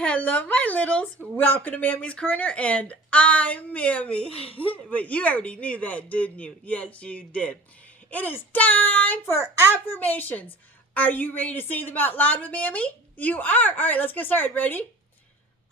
Hello, my littles. Welcome to Mammy's Corner, and I'm Mammy. But you already knew that, didn't you? Yes, you did. It is time for affirmations. Are you ready to say them out loud with Mammy? You are. All right, let's get started. Ready?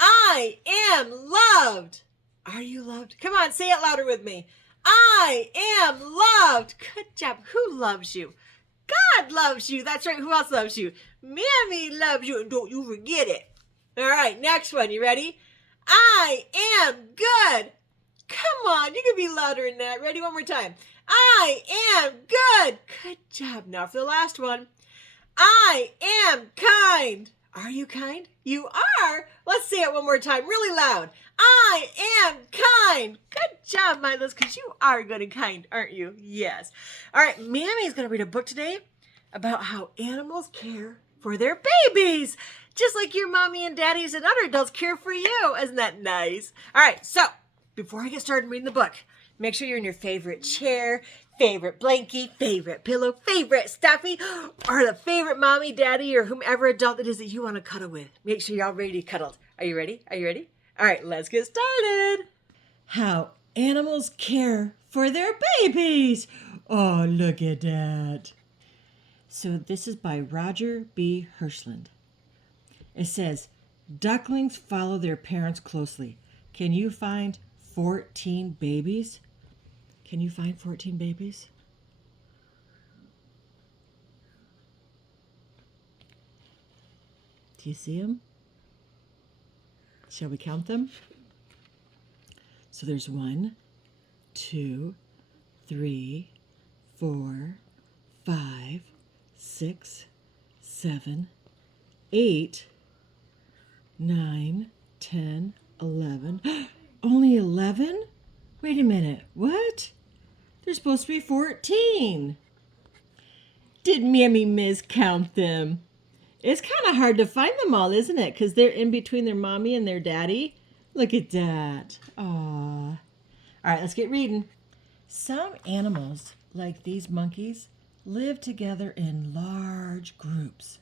I am loved. Are you loved? Come on, say it louder with me. I am loved. Good job. Who loves you? God loves you. That's right. Who else loves you? Mammy loves you, and don't you forget it. All right, next one. You ready? I am good. Come on, you can be louder than that. Ready? One more time. I am good. Good job. Now for the last one. I am kind. Are you kind? You are. Let's say it one more time, really loud. I am kind. Good job, my littles, because you are good and kind, aren't you? Yes. All right, Mammy is going to read a book today about how animals care for their babies, just like your mommy and daddies and other adults care for you. Isn't that nice? All right, so before I get started reading the book, make sure you're in your favorite chair, favorite blankie, favorite pillow, favorite stuffy, or the favorite mommy, daddy, or whomever adult it is that you want to cuddle with. Make sure you're all ready to cuddle. Are you ready? Are you ready? All right, let's get started. How animals care for their babies. Oh, look at that. So this is by Roger B. Hirschland. It says, ducklings follow their parents closely. Can you find 14 babies? Can you find 14 babies? Do you see them? Shall we count them? So there's 1, 2, 3, 4, 5, 6, 7, 8, 9, 10, 11. Only 11? Wait a minute. What? There's supposed to be 14. Did Mammy miscount them? It's kind of hard to find them all, isn't it? Because they're in between their mommy and their daddy. Look at that. Aww. All right, let's get reading. Some animals, like these monkeys, live together in large groups.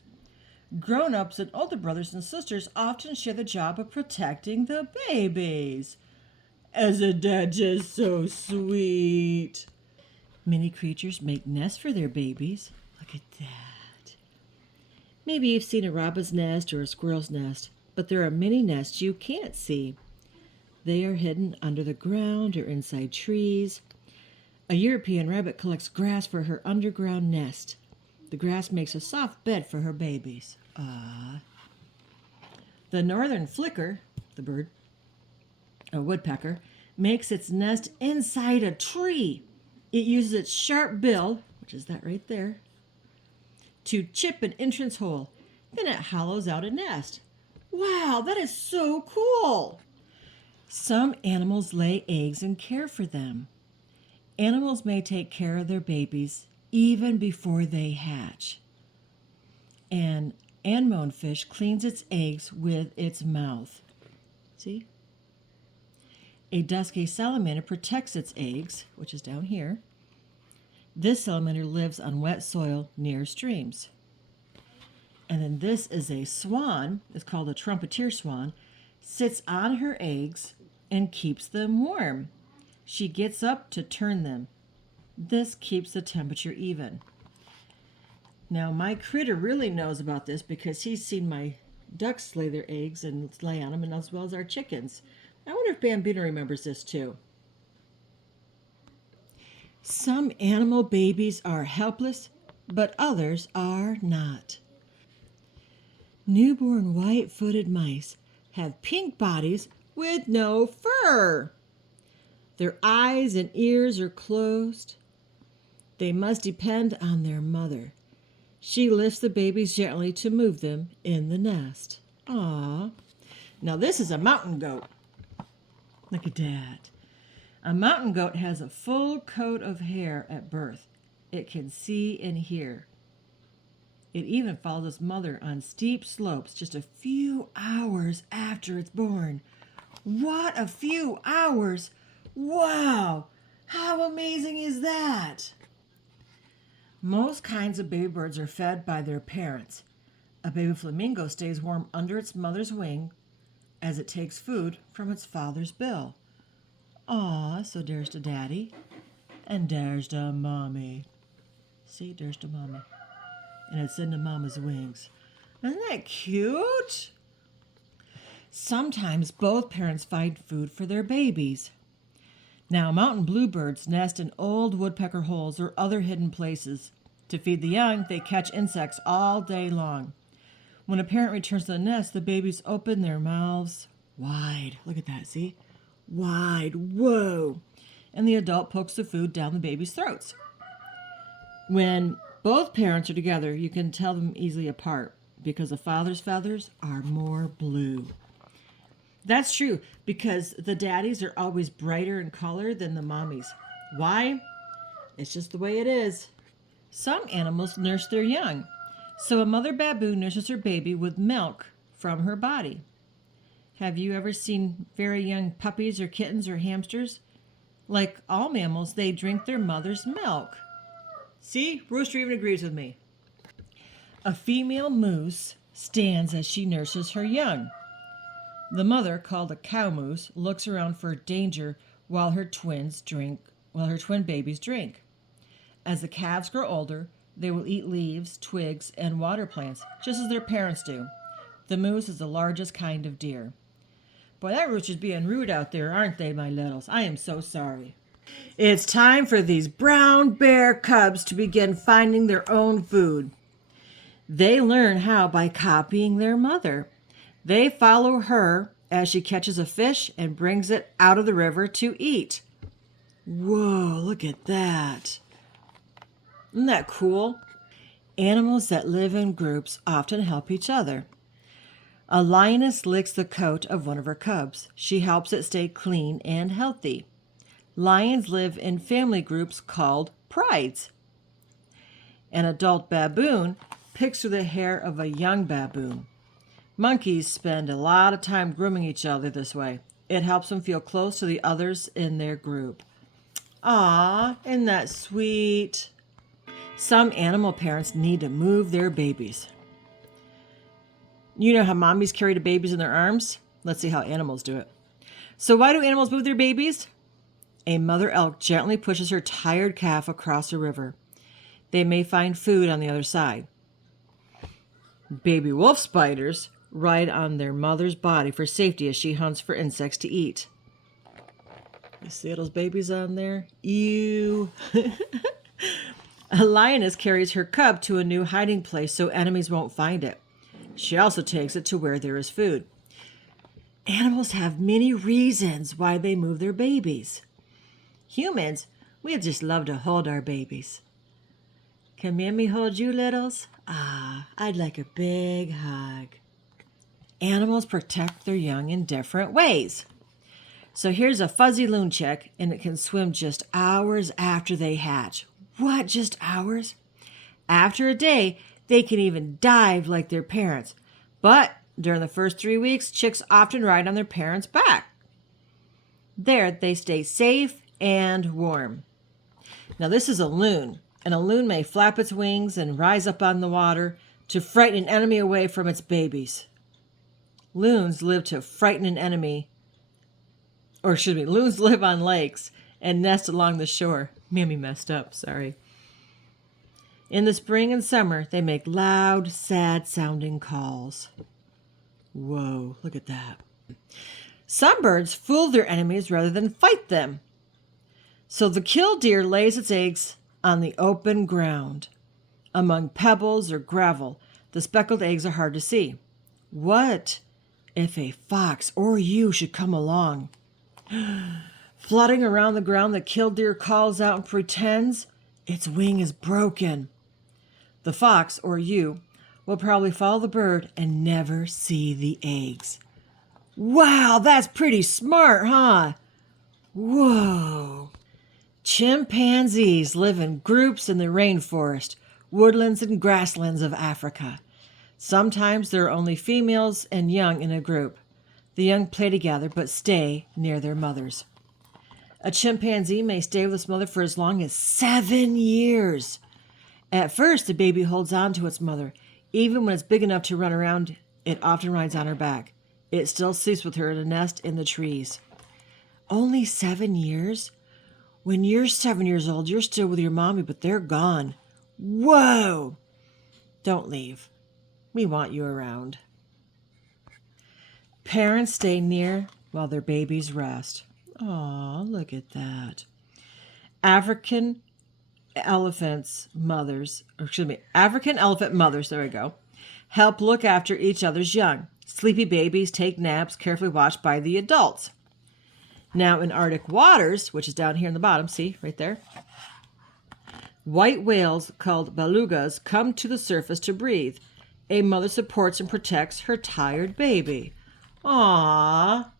Grown-ups and older brothers and sisters often share the job of protecting the babies. Isn't that just so sweet? Many creatures make nests for their babies. Look at that. Maybe you've seen a robin's nest or a squirrel's nest, but there are many nests you can't see. They are hidden under the ground or inside trees. A European rabbit collects grass for her underground nest. The grass makes a soft bed for her babies. The northern flicker, the bird, a woodpecker, makes its nest inside a tree. It uses its sharp bill, which is that right there, to chip an entrance hole. Then it hollows out a nest. Wow, that is so cool! Some animals lay eggs and care for them. Animals may take care of their babies even before they hatch. An anemonefish cleans its eggs with its mouth. See? A dusky salamander protects its eggs, which is down here. This salamander lives on wet soil near streams. And then this is a swan, it's called a trumpeter swan, sits on her eggs and keeps them warm. She gets up to turn them. This keeps the temperature even. Now, my critter really knows about this because he's seen my ducks lay their eggs and lay on them, and as well as our chickens. I wonder if Bambino remembers this too. Some animal babies are helpless, but others are not. Newborn white-footed mice have pink bodies with no fur. Their eyes and ears are closed. They must depend on their mother. She lifts the babies gently to move them in the nest. Aww. Now this is a mountain goat. Look at that. A mountain goat has a full coat of hair at birth. It can see and hear. It even follows its mother on steep slopes just a few hours after it's born. What a few hours! Wow! How amazing is that? Most kinds of baby birds are fed by their parents. A baby flamingo stays warm under its mother's wing as it takes food from its father's bill. Aw, so there's the daddy, and there's the mommy. See, there's the mommy. And it's in the mama's wings. Isn't that cute? Sometimes both parents find food for their babies. Now, mountain bluebirds nest in old woodpecker holes or other hidden places. To feed the young, they catch insects all day long. When a parent returns to the nest, the babies open their mouths wide. Look at that, see? Wide, whoa. And the adult pokes the food down the baby's throats. When both parents are together, you can tell them easily apart because the father's feathers are more blue. That's true because the daddies are always brighter in color than the mommies. Why? It's just the way it is. Some animals nurse their young. So a mother baboon nurses her baby with milk from her body. Have you ever seen very young puppies or kittens or hamsters? Like all mammals, they drink their mother's milk. See, Rooster even agrees with me. A female moose stands as she nurses her young. The mother, called a cow moose, looks around for danger while her twin babies drink. As the calves grow older, they will eat leaves, twigs, and water plants, just as their parents do. The moose is the largest kind of deer. Boy, that rooster's being rude out there, aren't they, my littles? I am so sorry. It's time for these brown bear cubs to begin finding their own food. They learn how by copying their mother. They follow her as she catches a fish and brings it out of the river to eat. Whoa, look at that. Isn't that cool? Animals that live in groups often help each other. A lioness licks the coat of one of her cubs. She helps it stay clean and healthy. Lions live in family groups called prides. An adult baboon picks through the hair of a young baboon. Monkeys spend a lot of time grooming each other this way. It helps them feel close to the others in their group. Aw, isn't that sweet? Some animal parents need to move their babies. You know how mommies carry the babies in their arms? Let's see how animals do it. So why do animals move their babies? A mother elk gently pushes her tired calf across a river. They may find food on the other side. Baby wolf spiders ride on their mother's body for safety as she hunts for insects to eat. You see those babies on there? Ew. A lioness carries her cub to a new hiding place so enemies won't find it. She also takes it to where there is food. Animals have many reasons why they move their babies. Humans, we just love to hold our babies. Can Mammy hold you, littles? Ah, I'd like a big hug. Animals protect their young in different ways. So here's a fuzzy loon chick, and it can swim just hours after they hatch. What, just hours? After a day, they can even dive like their parents. But during the first 3 weeks, chicks often ride on their parents' back. There, they stay safe and warm. Now, this is a loon, and a loon may flap its wings and rise up on the water to frighten an enemy away from its babies. Loons live to frighten an enemy, loons live on lakes and nest along the shore. Mammy messed up, sorry. In the spring and summer, they make loud, sad-sounding calls. Whoa, look at that. Some birds fool their enemies rather than fight them. So the killdeer lays its eggs on the open ground. Among pebbles or gravel, the speckled eggs are hard to see. What if a fox or you should come along? Floating around the ground, the killdeer calls out and pretends its wing is broken. The fox, or you, will probably follow the bird and never see the eggs. Wow, that's pretty smart, huh? Whoa. Chimpanzees live in groups in the rainforest, woodlands, and grasslands of Africa. Sometimes there are only females and young in a group. The young play together but stay near their mothers. A chimpanzee may stay with its mother for as long as 7 years. At first, the baby holds on to its mother. Even when it's big enough to run around, it often rides on her back. It still sleeps with her in a nest in the trees. Only 7 years? When you're 7 years old, you're still with your mommy, but they're gone. Whoa! Don't leave. We want you around. Parents stay near while their babies rest. Aw, look at that. African elephant mothers, there we go, help look after each other's young. Sleepy babies take naps carefully watched by the adults. Now in Arctic waters, which is down here in the bottom, see right there, white whales called belugas come to the surface to breathe. A mother supports and protects her tired baby. Aww.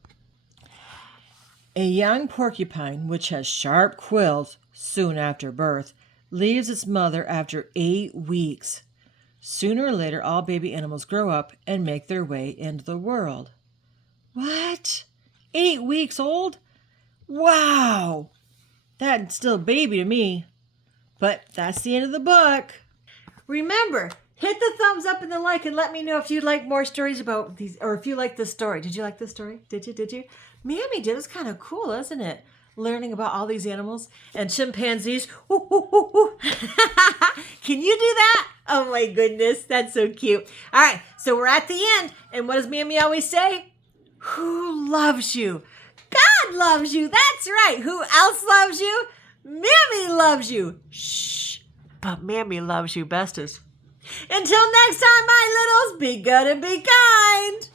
A young porcupine, which has sharp quills soon after birth, leaves its mother after 8 weeks. Sooner or later, all baby animals grow up and make their way into the world. What? 8 weeks old? Wow! That's still a baby to me. But that's the end of the book. Remember, hit the thumbs up and the like and let me know if you'd like more stories about these, or if you like this story. Did you like this story? Did you? Mammy did. It's kind of cool, isn't it? Learning about all these animals and chimpanzees. Ooh, ooh, ooh, ooh. Can you do that? Oh my goodness, that's so cute. All right, so we're at the end. And what does Mammy always say? Who loves you? God loves you. That's right. Who else loves you? Mammy loves you. Shh. But Mammy loves you bestest. Until next time, my littles, be good and be kind.